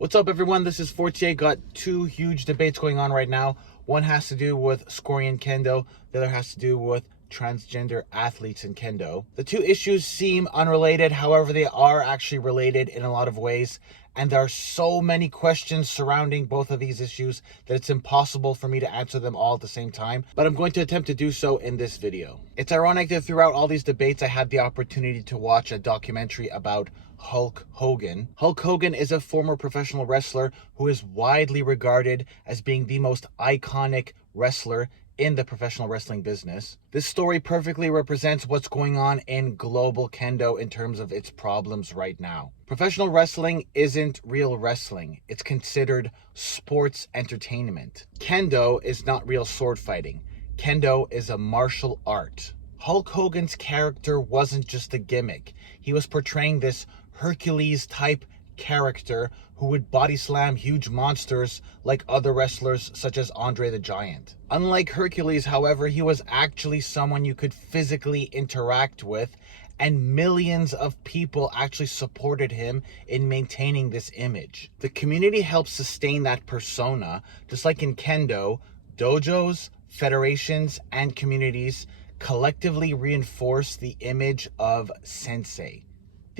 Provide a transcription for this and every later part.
What's up, everyone? This is Fortier. Got two huge debates going on right now. One has to do with scoring in Kendo. The other has to do with transgender athletes in Kendo. The two issues seem unrelated. However, they are actually related in a lot of ways. And there are so many questions surrounding both of these issues that it's impossible for me to answer them all at the same time. But I'm going to attempt to do so in this video. It's ironic that throughout all these debates, I had the opportunity to watch a documentary about Hulk Hogan. Hulk Hogan is a former professional wrestler who is widely regarded as being the most iconic wrestler in the professional wrestling business. This story perfectly represents what's going on in global Kendo in terms of its problems right now. Professional wrestling isn't real wrestling. It's considered sports entertainment. Kendo is not real sword fighting. Kendo is a martial art. Hulk Hogan's character wasn't just a gimmick. He was portraying this Hercules-type character who would body slam huge monsters like other wrestlers such as Andre the Giant. Unlike Hercules, however, he was actually someone you could physically interact with, and millions of people actually supported him in maintaining this image. The community helped sustain that persona, just like in Kendo, dojos, federations, and communities collectively reinforce the image of sensei.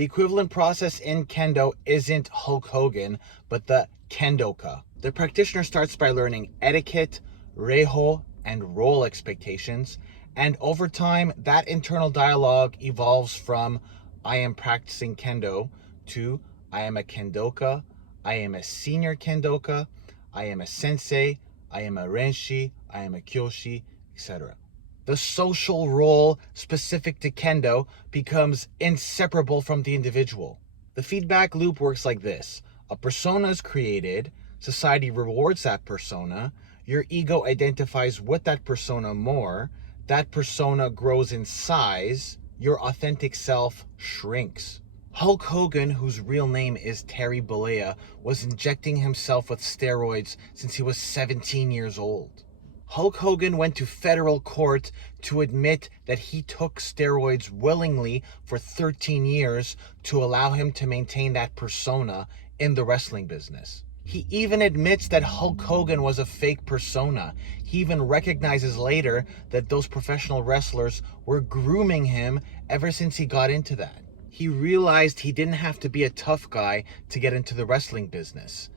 The equivalent process in Kendo isn't Hulk Hogan, but the Kendoka. The practitioner starts by learning etiquette, reiho, and role expectations, and over time, that internal dialogue evolves from I am practicing Kendo to I am a Kendoka, I am a senior Kendoka, I am a sensei, I am a renshi, I am a kyoshi, etc. The social role specific to Kendo becomes inseparable from the individual. The feedback loop works like this. A persona is created, society rewards that persona, your ego identifies with that persona more, that persona grows in size, your authentic self shrinks. Hulk Hogan, whose real name is Terry Bollea, was injecting himself with steroids since he was 17 years old. Hulk Hogan went to federal court to admit that he took steroids willingly for 13 years to allow him to maintain that persona in the wrestling business. He even admits that Hulk Hogan was a fake persona. He even recognizes later that those professional wrestlers were grooming him ever since he got into that. He realized he didn't have to be a tough guy to get into the wrestling business.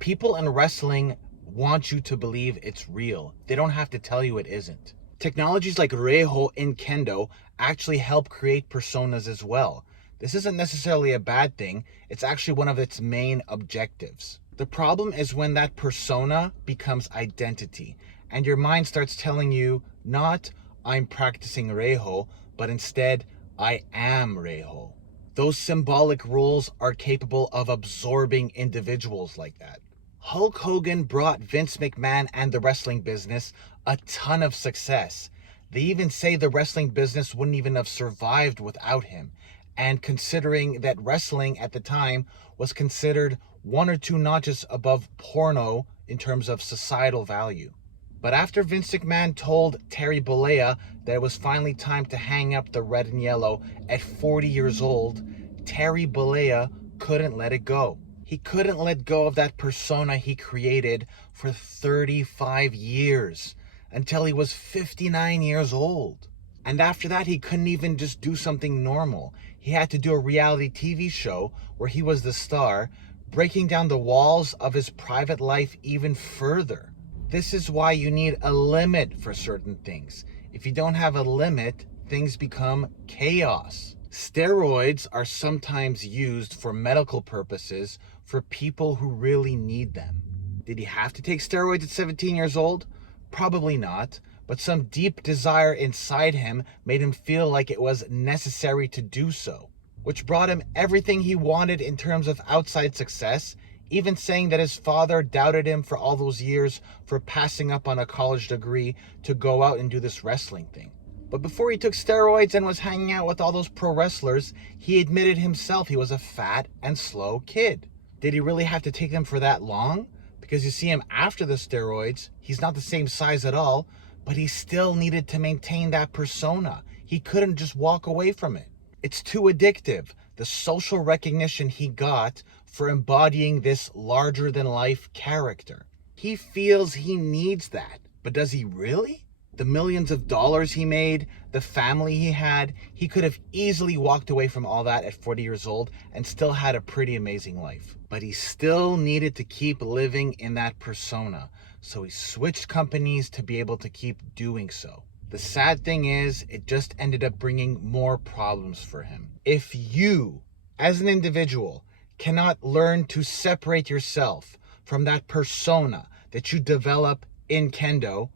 People in wrestling want you to believe it's real. They don't have to tell you it isn't. Technologies like reiho in Kendo actually help create personas as well. This isn't necessarily a bad thing. It's actually one of its main objectives. The problem is when that persona becomes identity and your mind starts telling you not I'm practicing reiho, but instead I am reiho. Those symbolic rules are capable of absorbing individuals like that. Hulk Hogan brought Vince McMahon and the wrestling business a ton of success. They even say the wrestling business wouldn't even have survived without him. And considering that wrestling at the time was considered one or two notches above porno in terms of societal value. But after Vince McMahon told Terry Bollea that it was finally time to hang up the red and yellow at 40 years old, Terry Bollea couldn't let it go. He couldn't let go of that persona he created for 35 years until he was 59 years old. And after that, he couldn't even just do something normal. He had to do a reality TV show where he was the star, breaking down the walls of his private life even further. This is why you need a limit for certain things. If you don't have a limit, things become chaos. Steroids are sometimes used for medical purposes for people who really need them. Did he have to take steroids at 17 years old? Probably not, but some deep desire inside him made him feel like it was necessary to do so, which brought him everything he wanted in terms of outside success, even saying that his father doubted him for all those years for passing up on a college degree to go out and do this wrestling thing. But before he took steroids and was hanging out with all those pro wrestlers, he admitted himself he was a fat and slow kid. Did he really have to take them for that long? Because you see him after the steroids, he's not the same size at all, but he still needed to maintain that persona. He couldn't just walk away from it. It's too addictive. The social recognition he got for embodying this larger-than-life character. He feels he needs that, but does he really? The millions of dollars he made, the family he had, he could have easily walked away from all that at 40 years old and still had a pretty amazing life. But he still needed to keep living in that persona, so he switched companies to be able to keep doing so. The sad thing is, it just ended up bringing more problems for him. If you, as an individual, cannot learn to separate yourself from that persona that you develop in Kendo,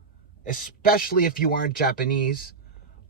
especially if you aren't Japanese,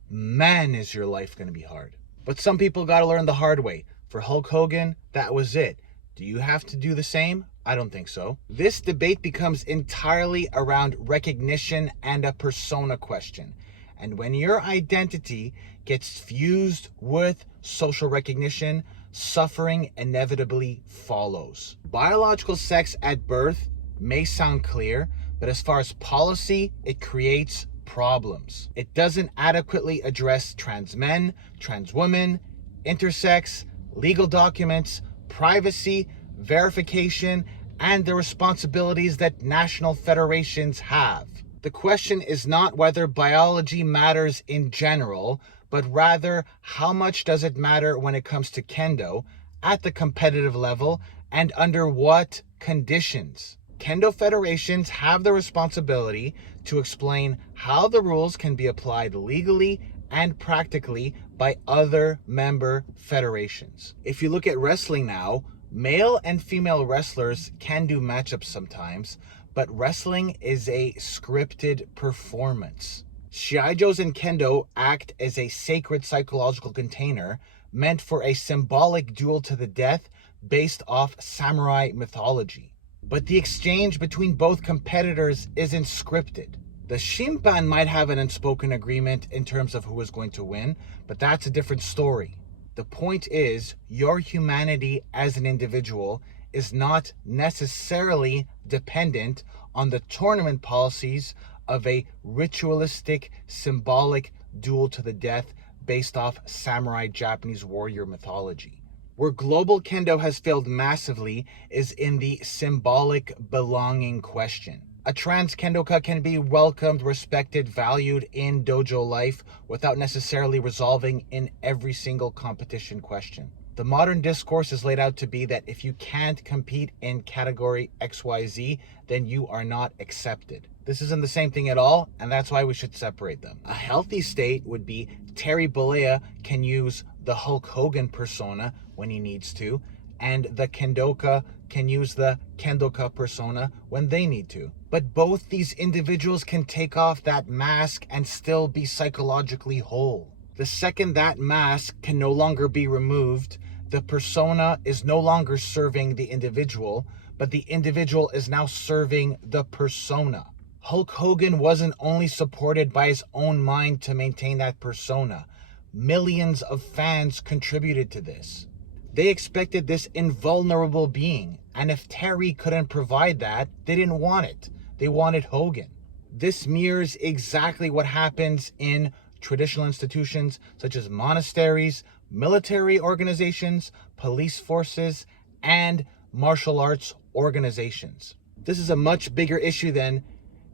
man, is your life going to be hard. But some people got to learn the hard way. For Hulk Hogan, that was it. Do you have to do the same? I don't think so. This debate becomes entirely around recognition and a persona question. And when your identity gets fused with social recognition, suffering inevitably follows. Biological sex at birth may sound clear, but as far as policy, it creates problems. It doesn't adequately address trans men, trans women, intersex, legal documents, privacy, verification, and the responsibilities that national federations have. The question is not whether biology matters in general, but rather how much does it matter when it comes to Kendo at the competitive level and under what conditions. Kendo federations have the responsibility to explain how the rules can be applied legally and practically by other member federations. If you look at wrestling now, male and female wrestlers can do matchups sometimes, but wrestling is a scripted performance. Shiijos and Kendo act as a sacred psychological container meant for a symbolic duel to the death based off samurai mythology. But the exchange between both competitors isn't scripted. The Shimpan might have an unspoken agreement in terms of who is going to win, but that's a different story. The point is, your humanity as an individual is not necessarily dependent on the tournament policies of a ritualistic, symbolic duel to the death based off samurai Japanese warrior mythology. Where global Kendo has failed massively is in the symbolic belonging question. A trans Kendoka can be welcomed, respected, valued in dojo life without necessarily resolving in every single competition question. The modern discourse is laid out to be that if you can't compete in category XYZ, then you are not accepted. This isn't the same thing at all, and that's why we should separate them. A healthy state would be Terry Bollea can use the Hulk Hogan persona when he needs to, and the Kendoka can use the Kendoka persona when they need to. But both these individuals can take off that mask and still be psychologically whole. The second that mask can no longer be removed, the persona is no longer serving the individual, but the individual is now serving the persona. Hulk Hogan wasn't only supported by his own mind to maintain that persona. Millions of fans contributed to this. They expected this invulnerable being, and if Terry couldn't provide that, they didn't want it. They wanted Hogan. This mirrors exactly what happens in traditional institutions such as monasteries, military organizations, police forces, and martial arts organizations. This is a much bigger issue than,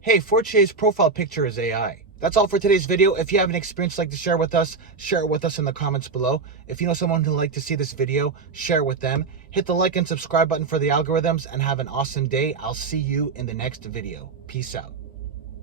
hey, Fortier's profile picture is AI. That's all for today's video. If you have an experience you'd like to share with us, share it with us in the comments below. If you know someone who'd like to see this video, share it with them. Hit the like and subscribe button for the algorithms and have an awesome day. I'll see you in the next video. Peace out.